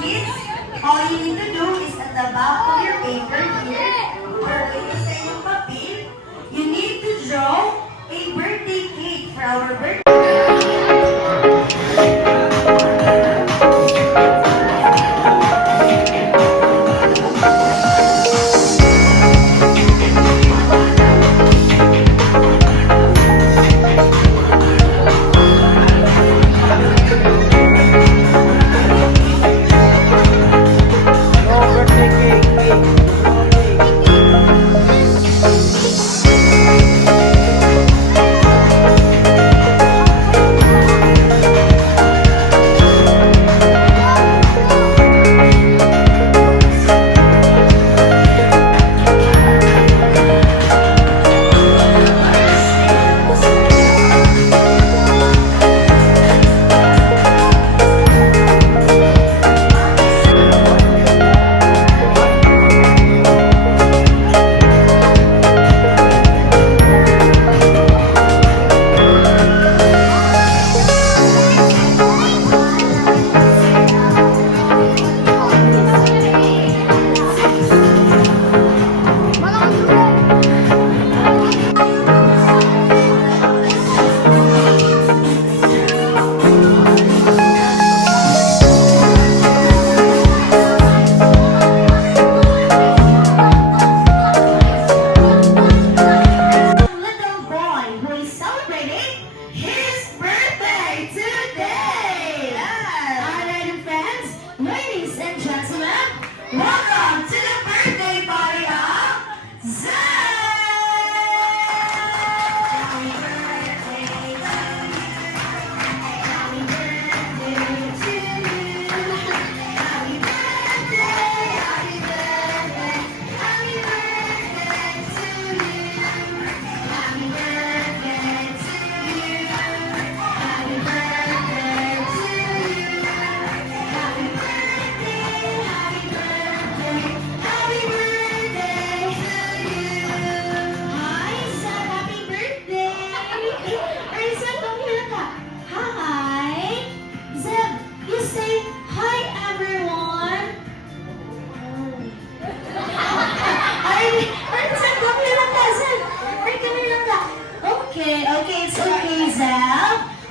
kids, all you need to do is at the back of your paper here, or sa inyong papel, you need to draw a birthday cake for our birthday.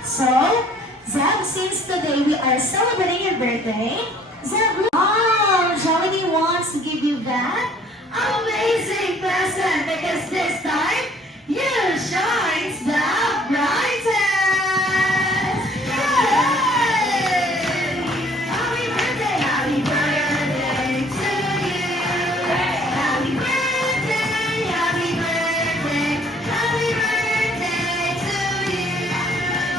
So, Zab, since today we are celebrating your birthday, Zab, wow, Jollibee wants to give you that amazing present because this time you shine the brightest. Yay! Happy birthday to you. Happy birthday, happy birthday, happy birthday to you.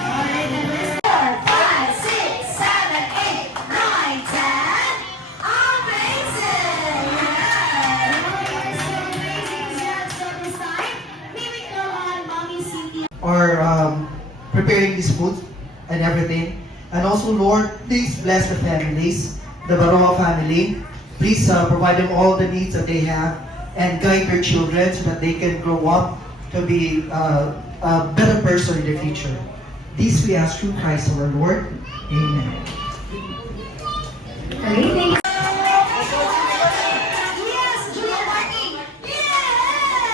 Alright, then let's 4, 5, 6, 7, 8, 9, 10. Amazing! Yeah! You're so amazing, Zach. So this time, may we call on Mommy Cynthia. Or preparing this food and everything. And also, Lord, please bless the families, the Baroa family. Please provide them all the needs that they have and guide their children so that they can grow up to be a better person in the future. This we ask through Christ our Lord. Amen. Yes, Julia Martin. Yes!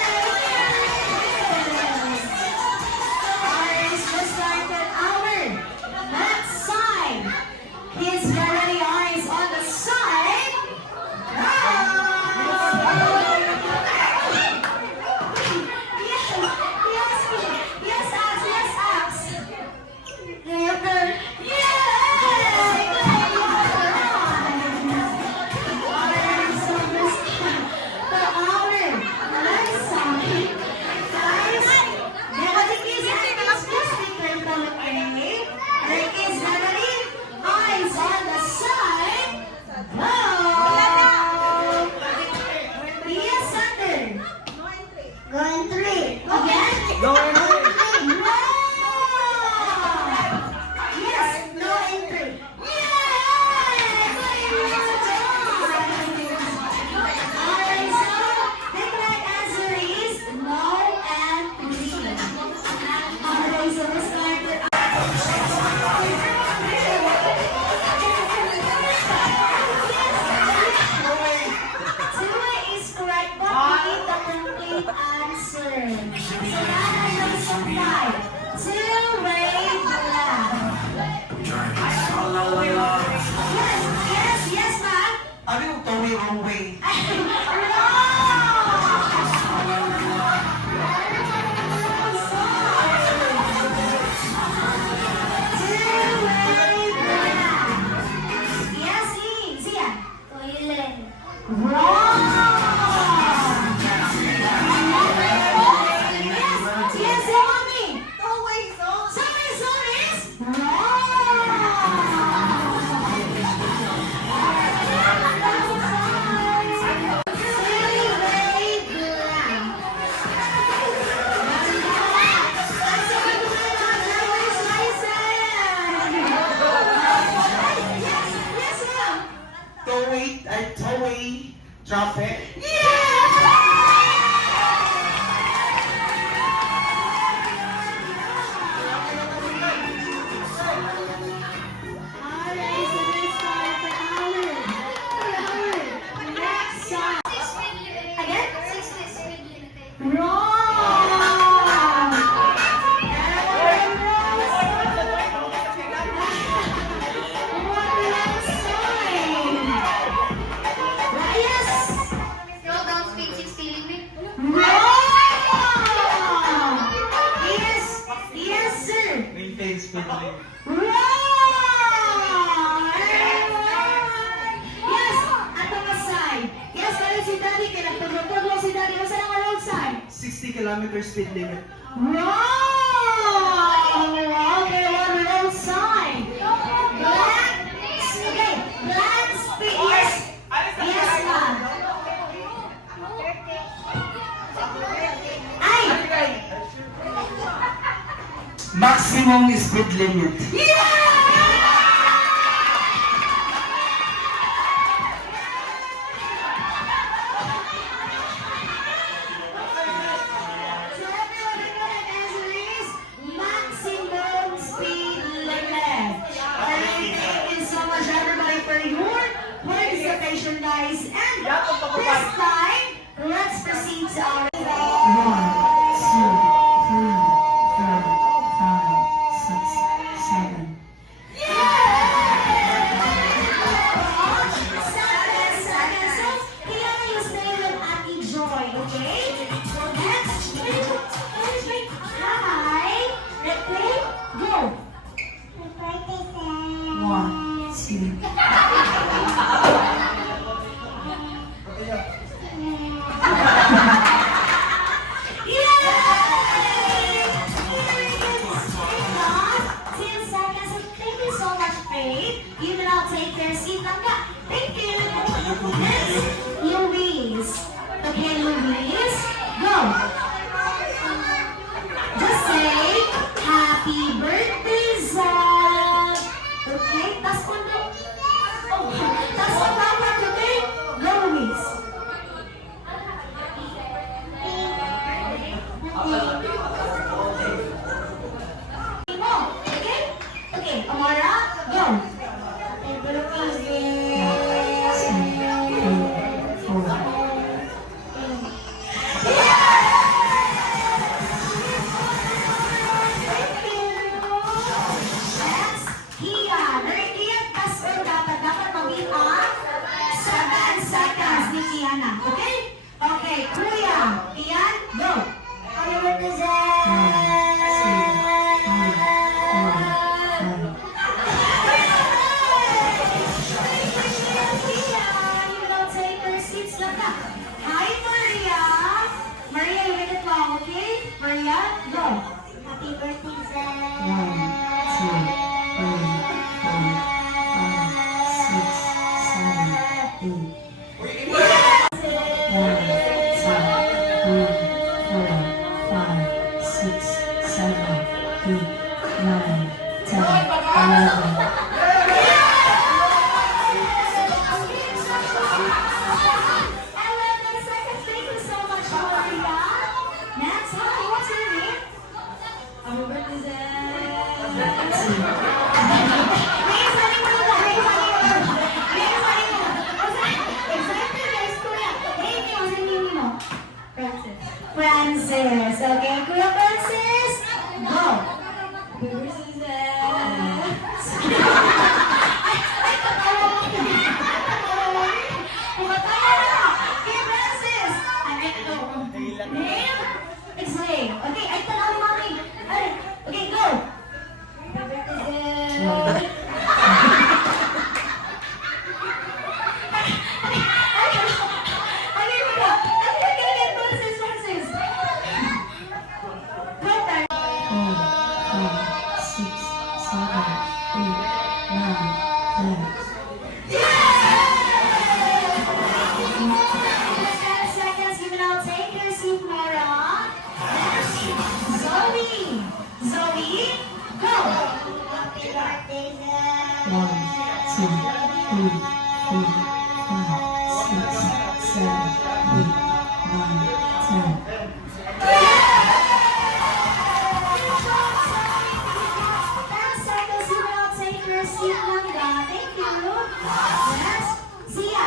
Ours just started our left side. His very eyes on the side. Yes, abs. Yay! Toei Trumpet. Alright, so let's start for Howard. Next song. Again? Wrong! Roll down speed 60 limit. Yes, sir. Maintain speed limit. Wrong! Yes, atong side. Yes, kaya si Daddy, kaya nagpagpagpag si Daddy. Masa lang ang road side? 60 kilometer speed limit. Wrong! Okay, one road side. Black. Okay, black speed. Yes. Yes, ma'am. Ay! Maximum speed limit. So everyone, the correct answer is maximum speed limit. Alright, thank you so much everybody for your participation, guys. And this time, let's proceed to our 1, 2, 3, 4, 5, 6, 7. Second. So, kailangan yung stay with Ate Joy, okay? So, next, hi. Ready? Go. 1, 2. Yay! 10 seconds. Thank you so much, Faith. You can all take their seat. Thank you. Next, Louise. Okay, Louise, go. Just say, Happy birthday, Zach. Okay, tas undo. Oh, tas undo, okay? Go, Louise. Okay? Okay, Amara, go. Next, Kia. Dari Kia, tas dapat mabitang 7 seconds ni Kiana. Okay? Okay, Kuya. Ian, go. Happy birthday, Zach. You don't take your seats lang na. Hi, Maria. Maria, you make it long, okay? Maria, go. Happy birthday, Zach. 11 seconds. Thank you so much, Maria. Next, hi, what's your name? Happy birthday, Francis. Okay, Kuya Francis, go. Happy birthday, Circles, you will not take your seat lang ga. Thank you. Yes. Zia,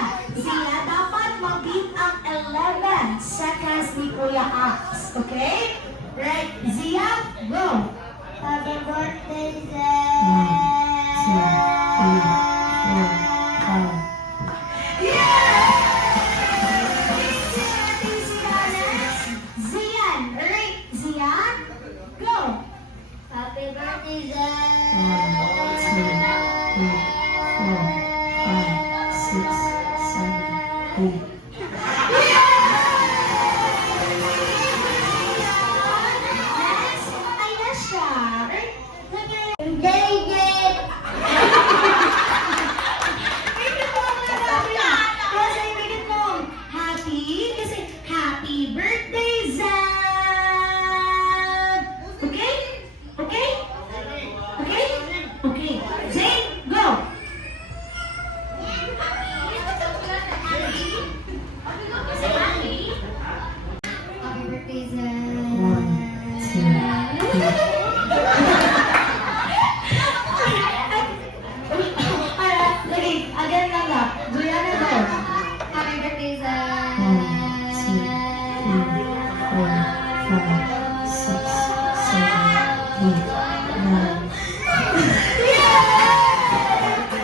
dapat mag-beat ang 11 seconds ni Kuya Ax. Okay? Right, Zia, go. Happy birthday, Zed. Zian, right, Zian, go. Happy birthday, Zed. Next, Ayesha. Right? David. Happy birthday, Zab! Okay? Okay? Okay? Okay. Zane, go! Happy birthday, Zed. Again lang nga. Juliana, go. Happy birthday, Zed.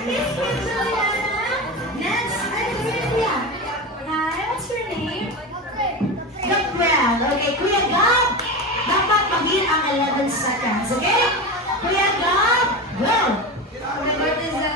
It's for Juliana. Next, Olivia. Hi, what's your name? Gabriel. Okay, Kuya Gab. Dapat mag-in ang 11 seconds, okay? Kuya Gab, go! Happy birthday, Zed.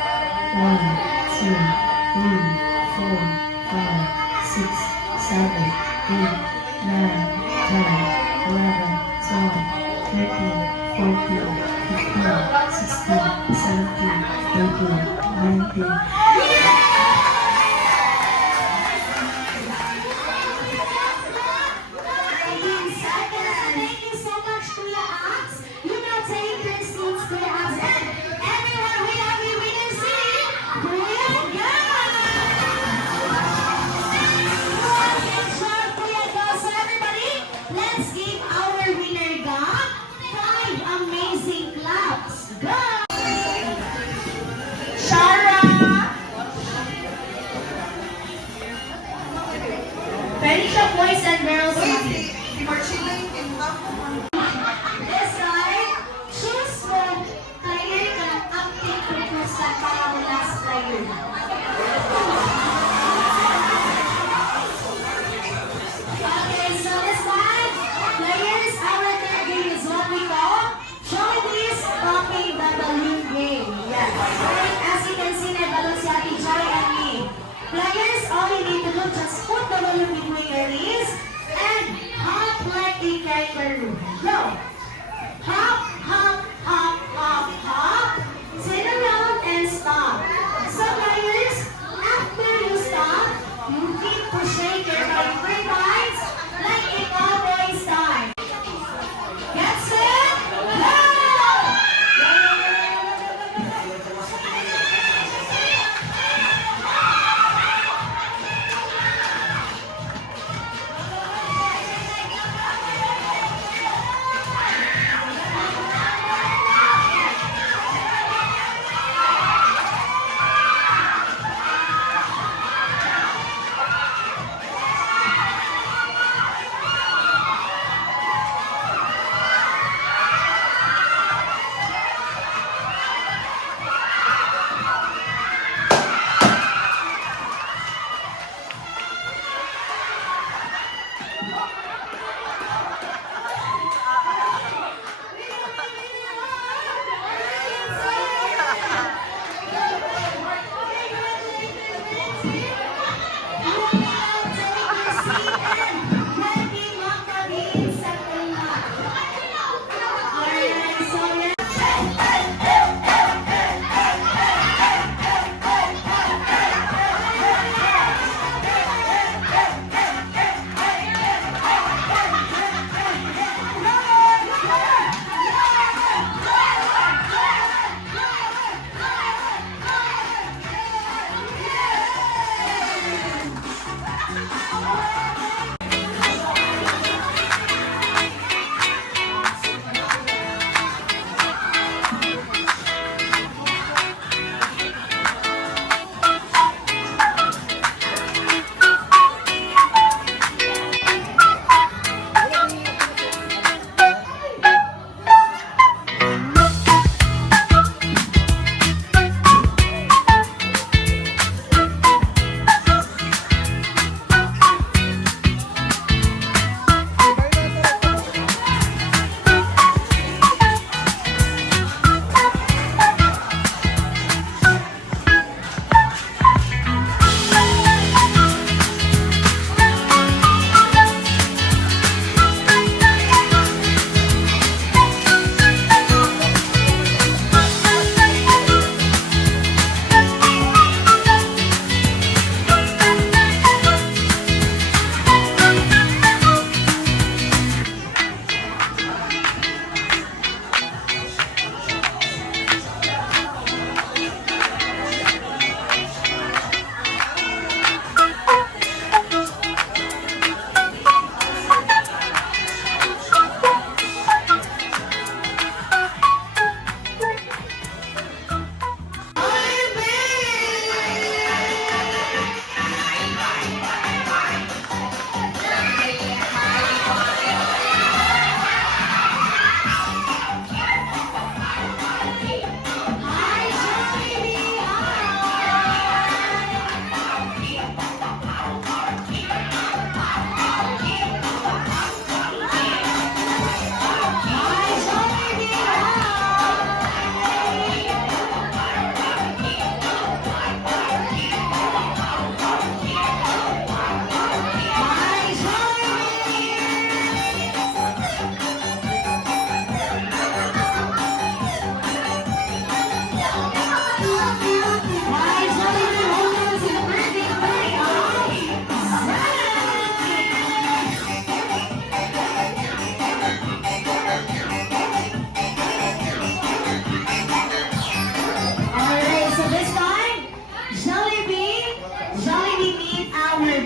19 seconds. Thank you so much, Kuya Ax. You now take your seats, Kuya Ax. And everyone, we have you. We can see Kuya Gab. Good job, Kuya Gab. So everybody, let's give our winner Gab 5 amazing claps. Go! Shara! Felicia Boys and Girls City. This side, choose the player ka ng acting pupusa para mo last player. Okay, so this side, players, our third game is what we call Joy This Popping the Balloon Game. Yes. Right, as you can see, may balloon si Ate Joy and me. Players, all you need to do, just put the balloon between your knees and hop like a kangaroo. Go! Hop, hop, hop, hop, hop. Turn around and stop. So players, after you stop, you need to shake your body 3 times like a cowboy style. Get set, go!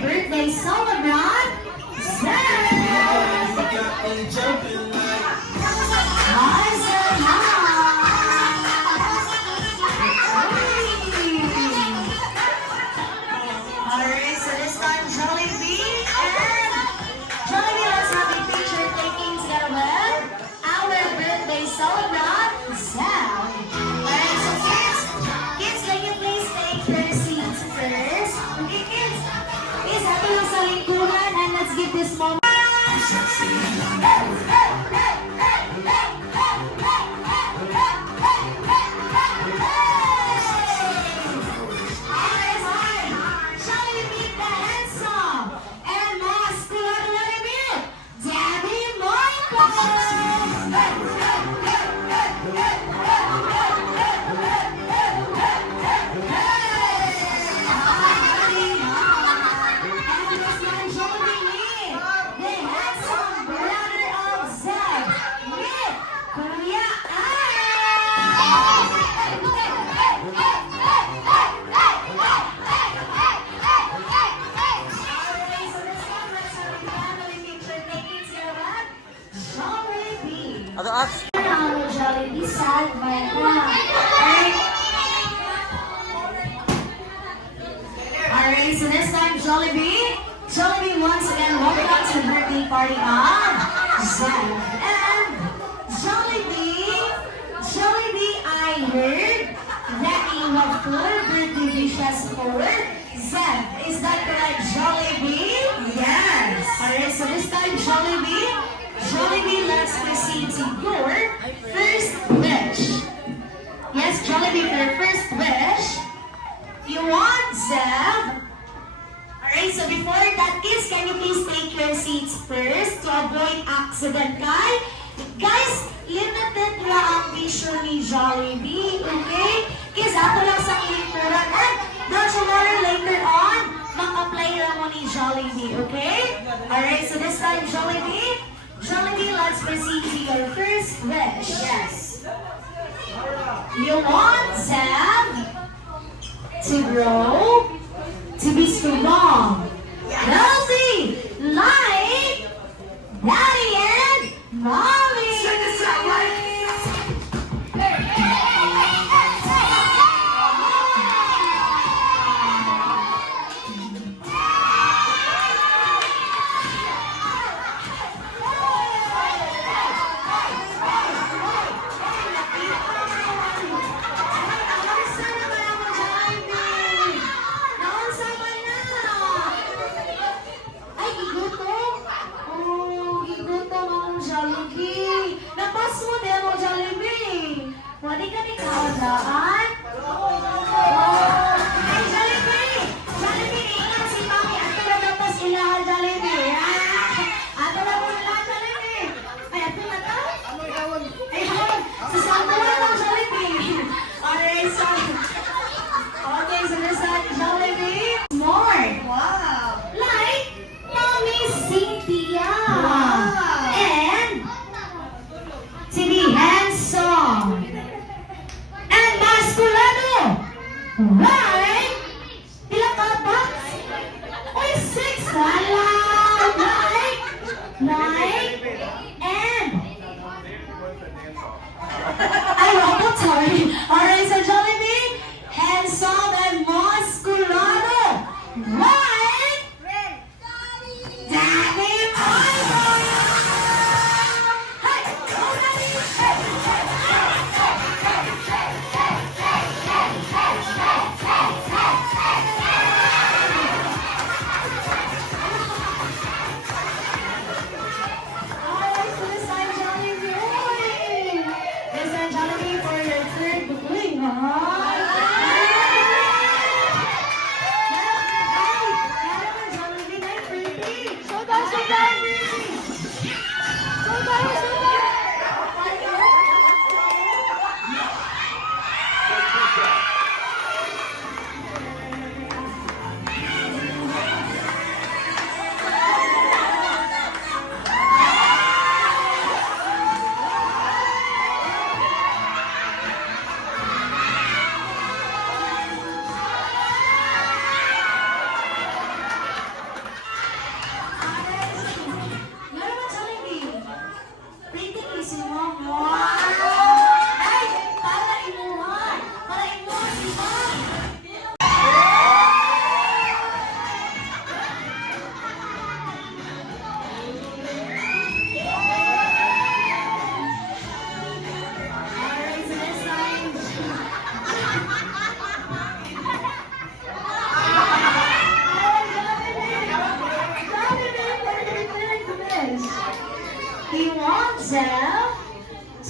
birthday celebrant, Zach! Alright, so this time Jollibee and Jollibee, let's have a picture taking together with our birthday celebrant, Zach. Alright, so kids, can you please take your seats first? Okay, kids. Kids, happy lang sa lingkuran and let's give this moment. Jollibee sad by Alright, so this time Jollibee once again welcome to the birthday party of Zach. And Jollibee, I heard that you have 4 birthday wishes for Zach. Is that correct, Jollibee? Yes. Alright, so this time Jollibee, let's proceed to your first wish. Yes, Jollibee, for your first wish, you want Zeb. Alright, so before that, kids, can you please take your seats first to avoid accident, guys, limited lang ang vision ni Jollibee, okay? Kids, ako lang sa lingkuran. And don't you worry, later on, mag-apply lang mo ni Jollibee, okay? Alright, so this time, Jollibee, let's proceed to your first wish. Yes. You want Zeb to grow, to be strong, healthy, like Daddy and Mommy. Check this out, right?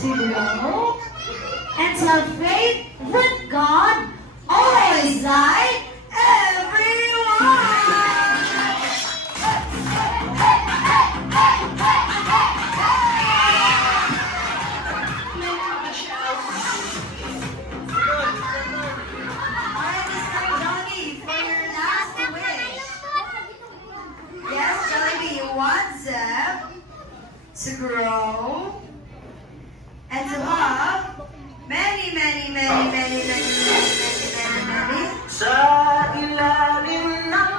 to grow and to have faith with God, always like everyone. Alright, Mr. Johnny, for your last wish. Yes, Jollibee, you want Zeb to grow and to have many, many, many, many, many, many, many, many, many. Sa ilalim ng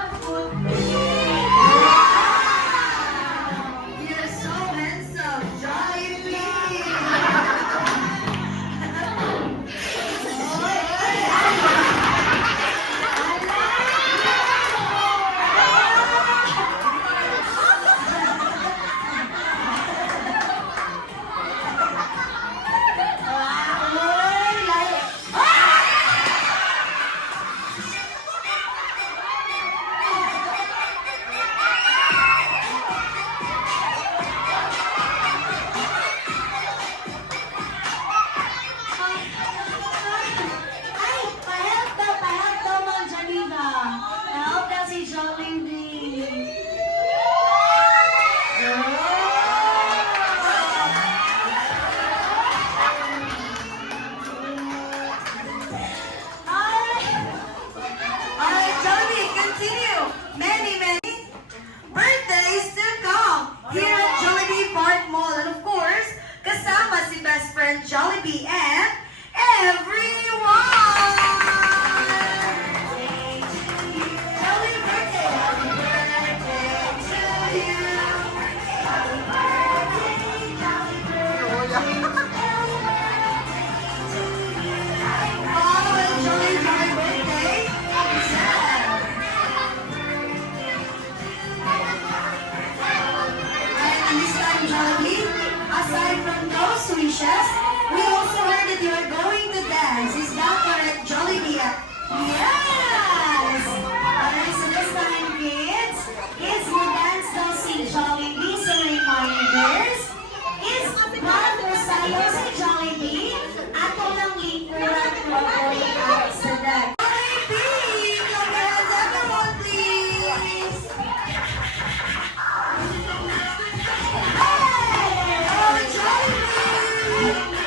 You're so handsome, Jollibee. Ay, pahelp daw, Ma'am Janina. Help daw si Jollibee. Alright, Jollibee, continue. Many, many birthdays to come here at Jollibee Park Mall. And of course, kasama si best friend Jollibee and everyone! Jollibee birthday! Happy birthday to you! Happy birthday, Jollibee birthday! Follow and Jollibee birthday! And this time, Jollibee, aside from those wishes, we also heard that you are going to dance. Is that correct, Jollibee? Yes! Alright, so this time, kids who dance daw si Jollibee sa reminders is Juan Rosario si Jollibee at walang lingkuran properly out sa deck. Jollibee, clap your hands, everyone, please. Oh, Jollibee!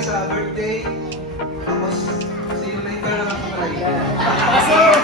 sa birthday. Tapos, see you later na lang.